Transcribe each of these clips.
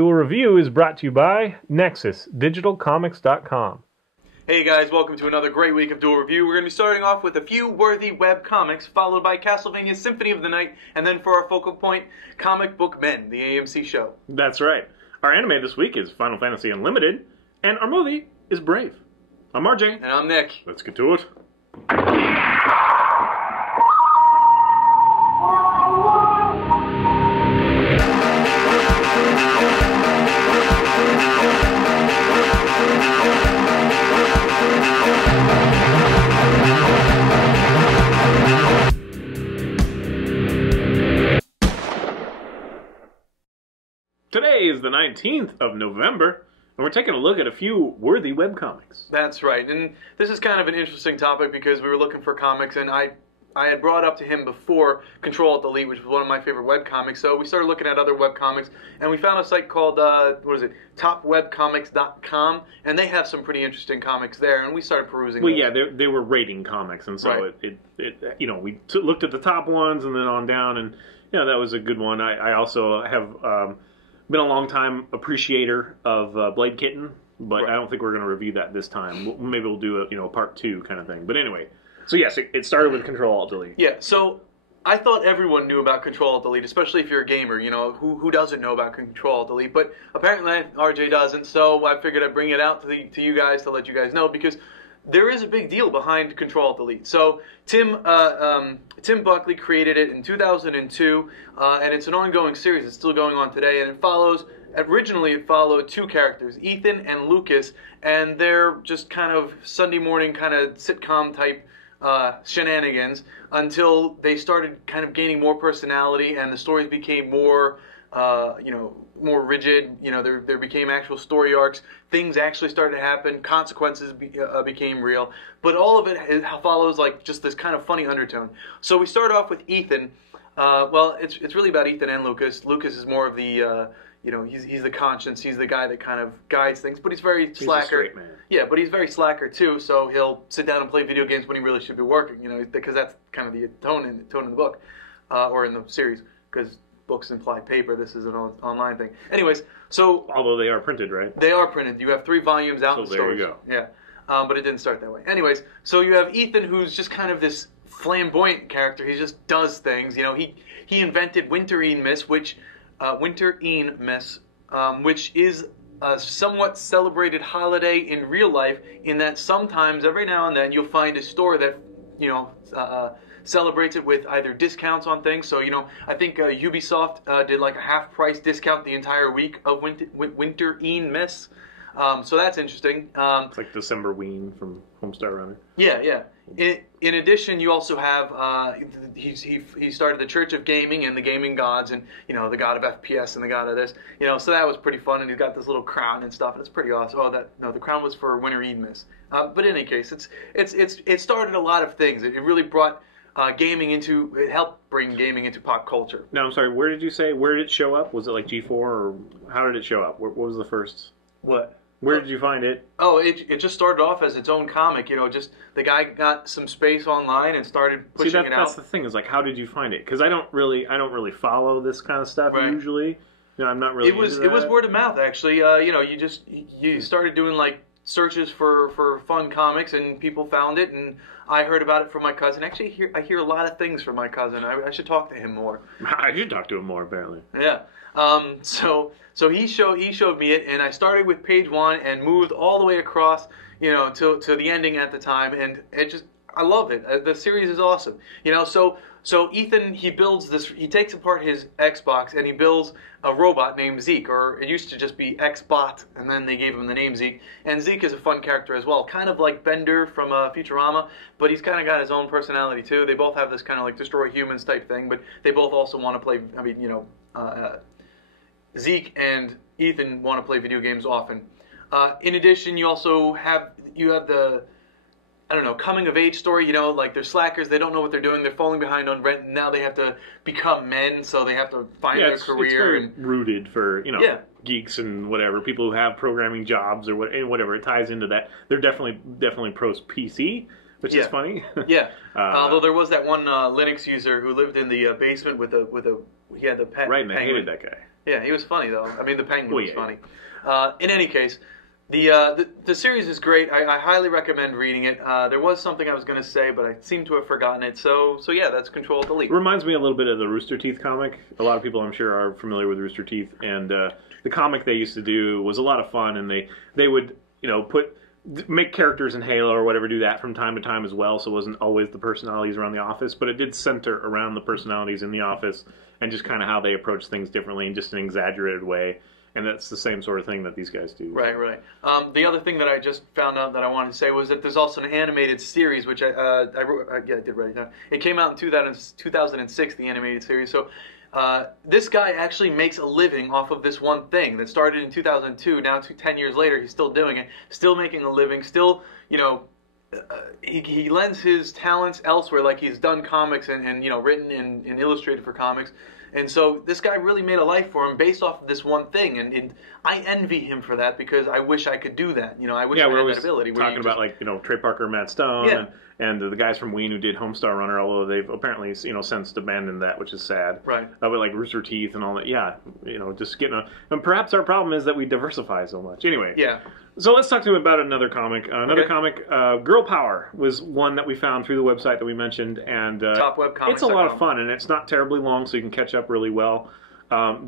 Duel Review is brought to you by NexusDigitalComics.com. Hey guys, welcome to another great week of Duel Review. We're going to be starting off with a few worthy web comics, followed by Castlevania Symphony of the Night, and then for our focal point, Comic Book Men, the AMC show. That's right. Our anime this week is Final Fantasy Unlimited, and our movie is Brave. I'm RJ. And I'm Nick. Let's get to it. Today is the 19th of November, and we're taking a look at a few worthy webcomics. That's right, and this is kind of an interesting topic because we were looking for comics, and I had brought up to him before Ctrl-Alt-Delete, which was one of my favorite webcomics, so we started looking at other webcomics, and we found a site called, topwebcomics.com, and they have some pretty interesting comics there, and we started perusing Well, those. yeah, they were rating comics, and so Right. we looked at the top ones and then on down, and that was a good one. I also have been a long time appreciator of Blade Kitten, but Right. I don't think we're going to review that this time. Maybe we'll do a part 2 kind of thing. But anyway, so yes, it started with Ctrl-Alt-Delete. Yeah, so I thought everyone knew about Ctrl-Alt-Delete, especially if you're a gamer. Who doesn't know about Ctrl-Alt-Delete? But apparently RJ doesn't, so I figured I'd bring it out to you guys to let you guys know, because there is a big deal behind Ctrl-Alt-Delete. So Tim Buckley created it in 2002, and it's an ongoing series. It's still going on today, and originally it followed two characters, Ethan and Lucas, and they're just kind of Sunday morning kind of sitcom type shenanigans until they started kind of gaining more personality, and the stories became more more rigid. There became actual story arcs. Things actually started to happen. Consequences became real. But all of it follows like just this kind of funny undertone. So we start off with Ethan. Well, it's really about Ethan and Lucas. Lucas is more of the he's the conscience. He's the guy that kind of guides things. But he's very slacker. He's a straight man. Yeah, but he's very slacker too. So he'll sit down and play video games when he really should be working. Because that's kind of the tone in the book or in the series. Because books imply paper. This is an online thing. Anyways, so Although they are printed, right? they are printed. You have 3 volumes out in So there stores. you go. Yeah, but it didn't start that way. Anyways, so you have Ethan, who's just kind of this flamboyant character. He just does things. He invented Wintereen Miss, which is a somewhat celebrated holiday in real life. In that sometimes, every now and then, you'll find a store that celebrates it with either discounts on things. So, I think Ubisoft did like a half-price discount the entire week of Wintereen Miss. So that's interesting. It's like December Ween from Homestar Runner. Yeah. In addition, you also have he started the Church of Gaming and the Gaming Gods, and the god of FPS and the god of this. So that was pretty fun, and he's got this little crown and stuff, and it's pretty awesome. The crown was for Wintereen Miss. But in any case, it started a lot of things. It really brought it helped bring gaming into pop culture. Now, I'm sorry, where did it show up? Was it like G4, or how did it show up? What was the first? What? Where did you find it? Oh, it just started off as its own comic. Just the guy got some space online and started pushing it out. That's the thing, is like, how did you find it? Because I don't really follow this kind of stuff usually. I'm not really. It was word of mouth, actually. You started doing like searches for fun comics, and people found it, and I heard about it from my cousin. Actually, I hear a lot of things from my cousin. I should talk to him more. I should talk to him more, apparently. Yeah. So he showed me it, and I started with page 1 and moved all the way across, to the ending at the time, and I love it. The series is awesome. So Ethan, he takes apart his Xbox and he builds a robot named Zeke, or it used to just be Xbot, and then they gave him the name Zeke. And Zeke is a fun character as well, kind of like Bender from Futurama, but he's kind of got his own personality too. They both have this kind of like destroy humans type thing, but they both also want to play. Zeke and Ethan want to play video games often. In addition, you also have the coming of age story. Like they're slackers, they don't know what they're doing, they're falling behind on rent, and now they have to become men, so they have to find their career. It's very rooted for geeks and whatever, people who have programming jobs or whatever. It ties into that. They're definitely pro PC, which is funny. Yeah. Although there was that one Linux user who lived in the basement with he had the pet. Right, and penguin. I hated that guy. Yeah, he was funny though. I mean, the Penguin Well, was yeah. funny. In any case, the series is great. I highly recommend reading it. There was something I was going to say, but I seem to have forgotten it. So yeah, that's Ctrl Delete. It reminds me a little bit of the Rooster Teeth comic. A lot of people, I'm sure, are familiar with Rooster Teeth, and the comic they used to do was a lot of fun, and they would, you know, make characters in Halo or whatever do that from time to time as well, so it wasn't always the personalities around the office, but it did center around the personalities in the office and just kind of how they approach things differently in just an exaggerated way. And that's the same sort of thing that these guys do. Right, right. The other thing that I just found out that I wanted to say was that there's also an animated series, which I did write it down. It came out in 2006, the animated series. So this guy actually makes a living off of this one thing that started in 2002. Now, 10 years later, he's still doing it, still making a living, still, you know, he lends his talents elsewhere, like he's done comics and you know, written and illustrated for comics. And so this guy really made a life for him based off of this one thing, and I envy him for that because I wish I could do that. You know, I wish I had that ability. Talking about like, you know, Trey Parker, Matt Stone, Yeah. and the guys from Ween who did Homestar Runner, although they've apparently, you know, since abandoned that, which is sad. Right. But like Rooster Teeth and all that, yeah, you know, just getting and perhaps our problem is that we diversify so much. Anyway. Yeah. So let's talk to him about another comic. Okay. Grrl Power was one that we found through the website that we mentioned, and it's a lot of fun, and it's not terribly long, so you can catch up really well.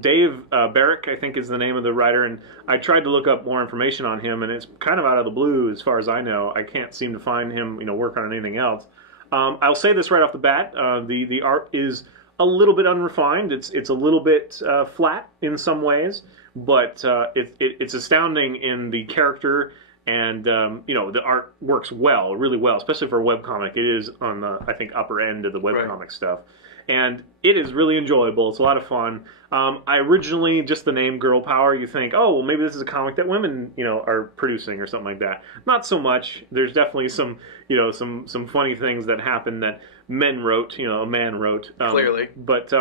Dave Barrick, I think, is the name of the writer, and I tried to look up more information on him, and it's kind of out of the blue as far as I know. I can't seem to find him, you know, working on anything else. I'll say this right off the bat: the art is a little bit unrefined. It's a little bit flat in some ways, but it's astounding in the character, and you know, the art works well, really well, especially for a webcomic. It is on the, I think, upper end of the webcomic stuff. And it is really enjoyable. It's a lot of fun. I originally, just the name Grrl Power, you think, oh, well, maybe this is a comic that women, you know, are producing or something like that. Not so much. There's definitely some, you know, some funny things that happen that men wrote, you know, a man wrote. Clearly. But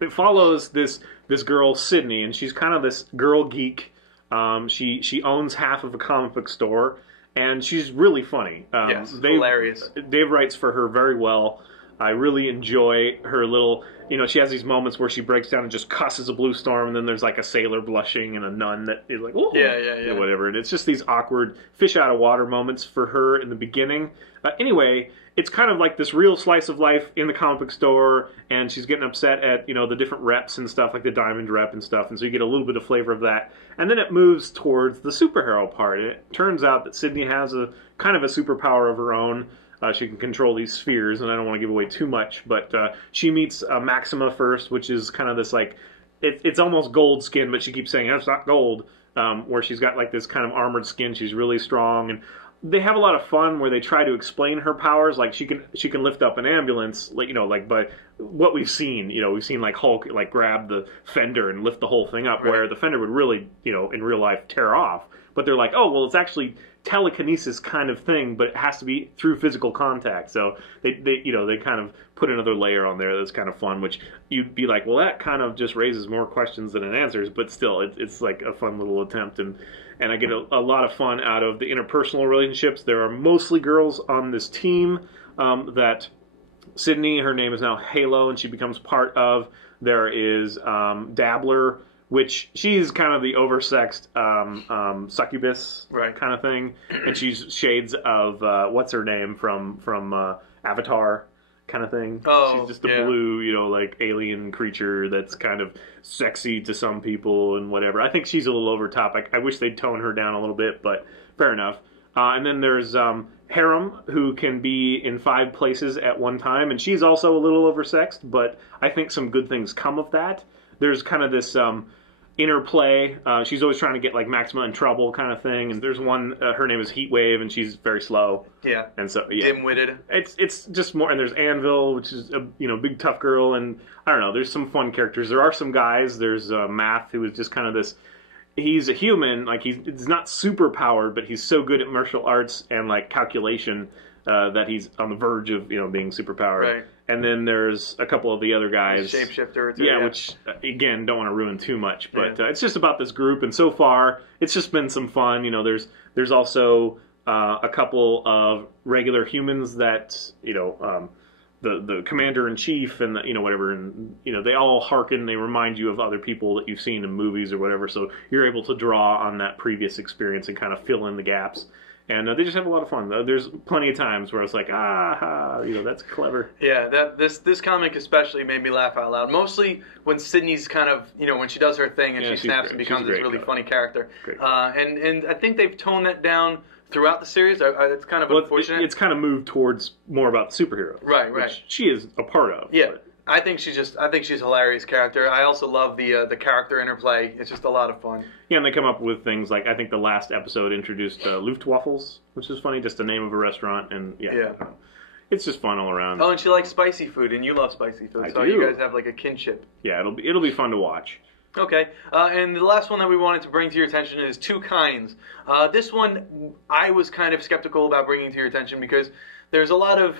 it follows this girl, Sydney, and she's kind of this girl geek. She owns half of a comic book store, and she's really funny. Yes, hilarious. Dave writes for her very well. I really enjoy her little, you know, she has these moments where she breaks down and just cusses a blue storm, and then there's like a sailor blushing and a nun that is like, oh, yeah, whatever. And it's just these awkward fish out of water moments for her in the beginning. Anyway, it's kind of like this real slice of life in the comic book store, and she's getting upset at, you know, the different reps and stuff, like the diamond rep and stuff, and so you get a little bit of flavor of that. And then it moves towards the superhero part. It turns out that Sydney has a kind of a superpower of her own. She can control these spheres, and I don't want to give away too much, but she meets Maxima first, which is kind of this, like, it's almost gold skin, but she keeps saying, it's not gold, where she's got, like, this kind of armored skin. She's really strong, and they have a lot of fun where they try to explain her powers. Like, she can lift up an ambulance, like, you know, like, but what we've seen, you know, we've seen, like, Hulk, like, grab the fender and lift the whole thing up, where the fender would really, you know, in real life tear off. But they're like, oh, well, it's actually telekinesis kind of thing, but it has to be through physical contact. So they you know, they kind of put another layer on there that's kind of fun, which you'd be like, well, that kind of just raises more questions than it answers, but still, it's like a fun little attempt, and I get a lot of fun out of the interpersonal relationships. There are mostly girls on this team that Sydney, her name is now Halo, and she becomes part of. There is Dabbler, which she's kind of the oversexed succubus kind of thing, and she's shades of what's her name from Avatar kind of thing. Oh, she's just a blue, you know, like alien creature that's kind of sexy to some people and whatever. I think she's a little over top. I wish they'd tone her down a little bit, but fair enough. And then there's Harem, who can be in 5 places at one time, and she's also a little oversexed, but I think some good things come of that. There's kind of this interplay. She's always trying to get like Maxima in trouble kind of thing. And there's one, her name is Heatwave, and she's very slow. Yeah. And so, dim-witted. It's just more, and there's Anvil, which is a, you know, big tough girl, and I don't know, there's some fun characters. There are some guys. There's Math, who is just kind of this, he's a human, like he's not super powered, but he's so good at martial arts and like calculation that he's on the verge of, you know, being super powered. Right. And then there's a couple of the other guys. Shapeshifter. Too, yeah, which, again, don't want to ruin too much. But it's just about this group. And so far, it's just been some fun. You know, there's also a couple of regular humans that, you know, the commander-in-chief and the, whatever, and they all hearken, they remind you of other people that you've seen in movies or whatever, so you're able to draw on that previous experience and kind of fill in the gaps. And they just have a lot of fun. There's plenty of times where I was like, that's clever. Yeah, this comic especially made me laugh out loud. Mostly when Sydney's kind of, when she does her thing and she snaps and becomes this really funny character. And I think they've toned that down throughout the series. It's kind of unfortunate. It's kind of moved towards more about the superheroes. Right. Which she is a part of. Yeah. But I think she's a hilarious character. I also love the character interplay. It's just a lot of fun. Yeah, and they come up with things like, I think the last episode introduced Luftwaffles, which is funny, just the name of a restaurant, and it's just fun all around. Oh, and she likes spicy food, and you love spicy food, so you guys have like a kinship. Yeah, it'll be fun to watch. Okay, and the last one that we wanted to bring to your attention is Two Kinds. This one I was kind of skeptical about bringing to your attention because there's a lot of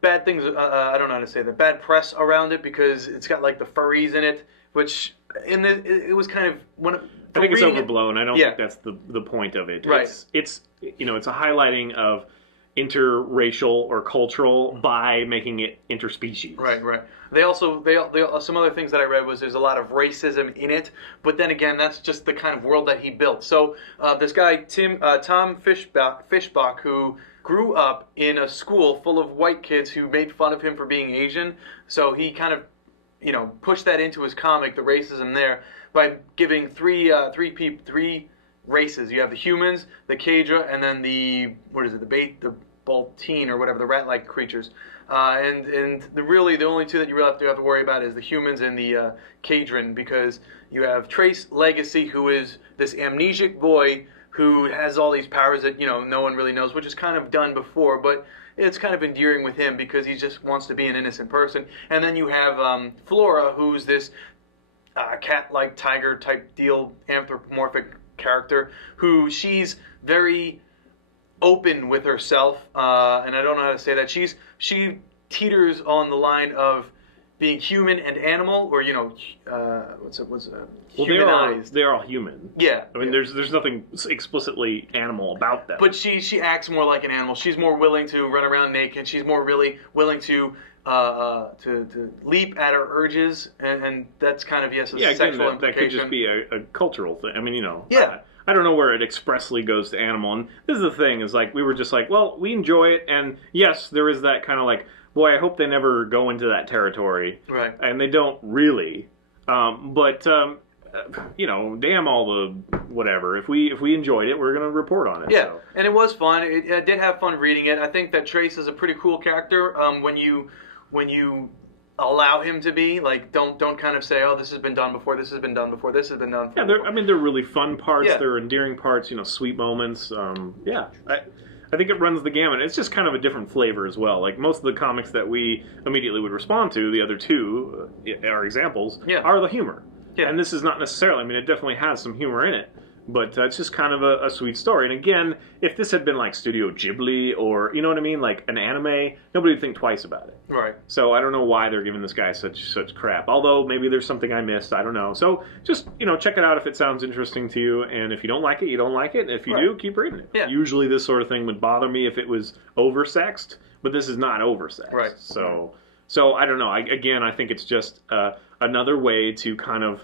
bad things, I don't know how to say that, bad press around it because it's got like the furries in it, which it was kind of... I think it's overblown. I don't think that's the point of it. Right. It's a highlighting of interracial or cultural by making it interspecies. Right. They also some other things that I read was there's a lot of racism in it, but then again that's just the kind of world that he built. So this guy Tom Fishbach, who grew up in a school full of white kids who made fun of him for being Asian, so he kind of pushed that into his comic, the racism there, by giving three races. You have the humans, the Kadra, and then the Baltine or whatever, the rat-like creatures. And the only two that you really have to worry about is the humans and the Kadran, because you have Trace Legacy, who is this amnesic boy who has all these powers that no one really knows, which is kind of done before, but it's kind of endearing with him because he just wants to be an innocent person. And then you have Flora, who's this cat-like tiger-type deal, anthropomorphic character, who she's very open with herself, and I don't know how to say that. She teeters on the line of being human and animal, or humanized. They are all human. Yeah. I mean, there's nothing explicitly animal about them. But she acts more like an animal. She's more willing to run around naked. She's more really willing to leap at her urges, and that's kind of a sexual implication. That could just be a cultural thing. I mean, Yeah. I don't know where it expressly goes to animal. And this is the thing, is like, we were just like, well, we enjoy it, and yes, there is that kind of like, boy, I hope they never go into that territory. Right. And they don't really. Damn all the whatever. If we enjoyed it, we're going to report on it. Yeah, so. And it was fun. I did have fun reading it. I think that Trace is a pretty cool character when you allow him to be. Like, don't kind of say, oh, this has been done before, this has been done before, this has been done before. Yeah, they're really fun parts. Yeah. They're endearing parts, sweet moments. I think it runs the gamut. It's just kind of a different flavor as well. Like, most of the comics that we immediately would respond to, the other two are examples, are the humor. Yeah. And this is not necessarily, it definitely has some humor in it, but it's just kind of a sweet story. And again, if this had been like Studio Ghibli or, you know what I mean, like an anime, nobody would think twice about it. Right. So I don't know why they're giving this guy such crap. Although maybe there's something I missed, I don't know. So just, check it out if it sounds interesting to you. And if you don't like it, you don't like it. If you do, keep reading it. Yeah. Usually this sort of thing would bother me if it was oversexed, but this is not oversexed. Right. So I don't know. I think it's just another way to kind of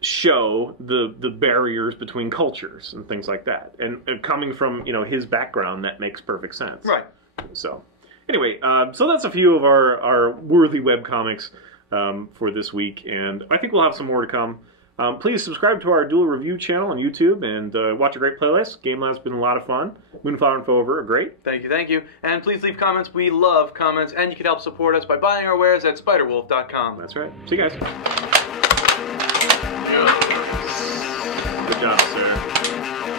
show the barriers between cultures and things like that. And coming from, his background, that makes perfect sense. Right. So, anyway, so that's a few of our worthy webcomics for this week, and I think we'll have some more to come. Please subscribe to our Duel Review channel on YouTube and watch a great playlist. Game Lab's been a lot of fun. Moonflower and Fover are great. Thank you. And please leave comments. We love comments, and you can help support us by buying our wares at spiderwolf.com. That's right. See you guys. Good job, sir.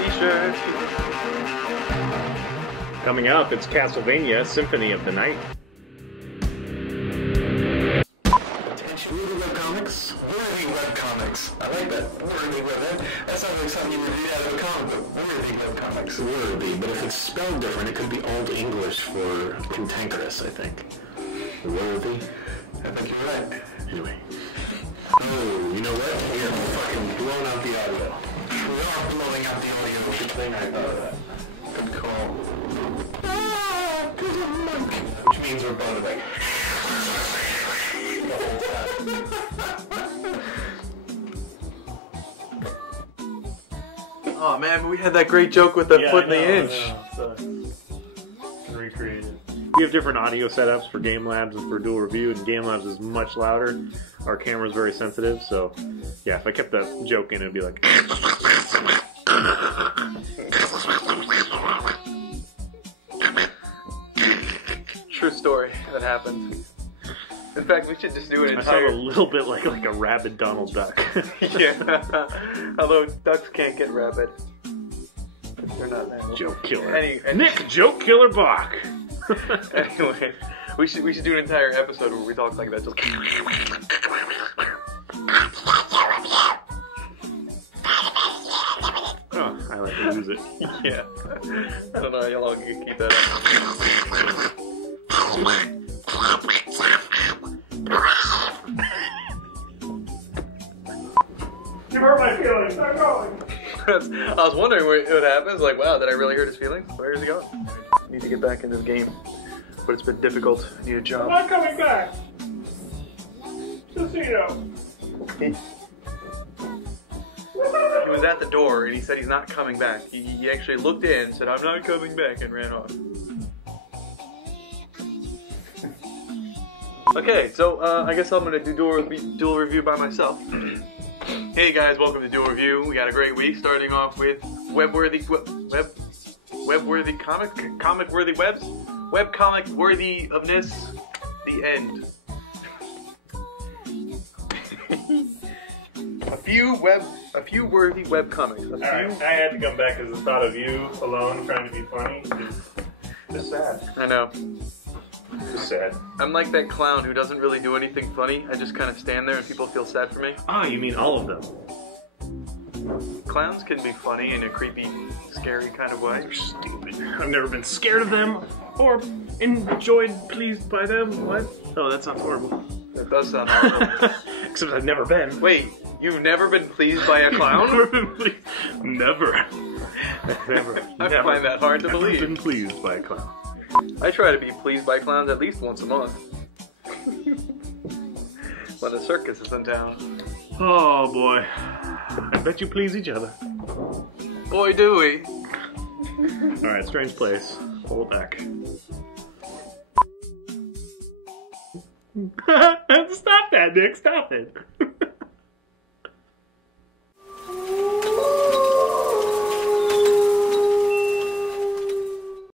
T-shirt. Coming up, it's Castlevania Symphony of the Night. Worthy webcomics? Worthy webcomics. I like that. Worthy web. That sounds like something you would read out of a comic book. Worthy webcomics. Worthy, but if it's spelled different, it could be Old English for cantankerous, I think. Worthy? I think you're right. Anyway. Oh, you know what? We are fucking blowing out the audio. We are blowing out the audio. Good thing I thought of that. Good call. Ah, there's a monkey. means we're both like the whole time. Oh man, we had that great joke with the foot in the inch. Recreate it. We have different audio setups for Game Labs and for Dual Review, and Game Labs is much louder. Our camera's very sensitive, so yeah, if I kept the joke in, it'd be like. True story. That happened. In fact, we should just do an I entire. sound a little bit like a rabid Donald Duck. Yeah. Although ducks can't get rabid. They're not animals. Joke killer. Any- Nick Joke Killer Bach. Anyway, we should do an entire episode where we talk like that. Just... Oh, I like to use it. Yeah. I don't know how long you can keep that You hurt my feelings. I'm going. up. I was wondering what happens. Like, wow, did I really hurt his feelings? Where is he going? I need to get back into the game. But it's been difficult. I need a job. I'm not coming back. Just so you know. He was at the door and he said he's not coming back. He actually looked in, said, I'm not coming back, and ran off. Okay, so I guess I'm going to do dual review by myself. Hey guys, welcome to Dual Review. We got a great week, starting off with web-worthy comic-worthy webs, web-comic-worthy ofness, the end. A few worthy web comics. Alright, I had to come back because the thought of you alone trying to be funny is just sad. I know. Just sad. I'm like that clown who doesn't really do anything funny. I just kind of stand there and people feel sad for me. Oh, you mean all of them? Clowns can be funny in a creepy, scary kind of way. They're stupid. I've never been scared of them or pleased by them. What? Oh, that sounds horrible. That does sound horrible. Except I've never been. Wait, you've never been pleased by a clown? Never been pleased. Never. Never. I find that hard to believe. Never been pleased by a clown. I try to be pleased by clowns at least once a month. When the circus is in town. Oh boy. I bet you please each other. Boy, do we. Alright, strange place. Hold back. Stop that, Nick. Stop it.